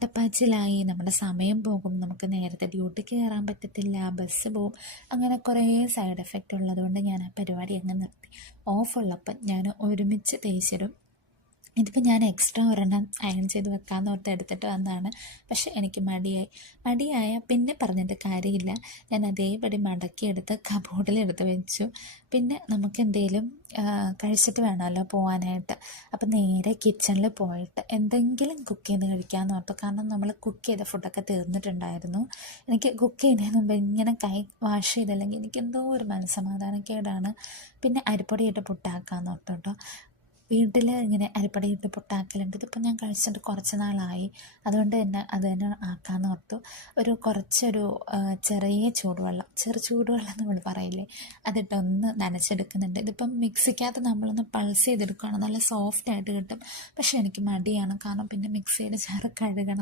ഓട്ടപ്പാച്ചിലായി, നമ്മുടെ സമയം പോകും, നമുക്ക് നേരത്തെ ഡ്യൂട്ടിക്ക് കയറാൻ പറ്റത്തില്ല, ബസ് പോവും, അങ്ങനെ കുറേ സൈഡ് എഫക്റ്റ് ഉള്ളതുകൊണ്ട് ഞാൻ ആ പരിപാടി അങ്ങ് നിർത്തി. ഓഫുള്ളപ്പം ഞാൻ ഒരുമിച്ച് തേച്ചിടും. ഇതിപ്പോൾ ഞാൻ എക്സ്ട്രാ ഒരെണ്ണം അയൺ ചെയ്ത് വെക്കാമെന്ന് ഓർത്ത് എടുത്തിട്ട് വന്നതാണ്. പക്ഷേ എനിക്ക് മടിയായ പിന്നെ പറഞ്ഞിട്ട് കാര്യമില്ല. ഞാൻ അതേപടി മടക്കിയെടുത്ത് കബോർഡിലെടുത്ത് വെച്ചു. പിന്നെ നമുക്ക് എന്തെങ്കിലും കഴിച്ചിട്ട് വേണമല്ലോ പോകാനായിട്ട്. അപ്പം നേരെ കിച്ചണിൽ പോയിട്ട് എന്തെങ്കിലും കുക്ക് ചെയ്ത് കഴിക്കാമെന്ന് ഓർത്തു. കാരണം നമ്മൾ കുക്ക് ചെയ്ത ഫുഡൊക്കെ തീർന്നിട്ടുണ്ടായിരുന്നു. എനിക്ക് കുക്ക് ചെയ്യുന്നതിന് മുമ്പ് ഇങ്ങനെ കൈ വാഷ് ചെയ്തില്ലെങ്കിൽ എനിക്ക് എന്തോ ഒരു മനസ്സമാധാനക്കേടാണ്. പിന്നെ അരിപ്പൊടിയിട്ട് പുട്ടാക്കാമെന്ന് ഓർത്തു കേട്ടോ. വീട്ടിൽ ഇങ്ങനെ അരിപ്പൊടിയിട്ട് പുട്ടാക്കലുണ്ട്. ഇതിപ്പോൾ ഞാൻ കഴിച്ചിട്ട് കുറച്ച് നാളായി, അതുകൊണ്ട് തന്നെ അത് തന്നെ ആക്കാമെന്ന് ഓർത്തു. കുറച്ചൊരു ചെറിയ ചൂടുവെള്ളം, ചൂടുവെള്ളം നമ്മൾ പറയില്ലേ, അതിട്ടൊന്ന് നനച്ചെടുക്കുന്നുണ്ട്. ഇതിപ്പം മിക്സിക്കകത്ത് നമ്മളൊന്ന് പൾസ് ചെയ്തെടുക്കുകയാണ്, നല്ല സോഫ്റ്റായിട്ട് കിട്ടും. പക്ഷേ എനിക്ക് മടിയാണ്, കാരണം പിന്നെ മിക്സിയുടെ ജാറ് കഴുകണം,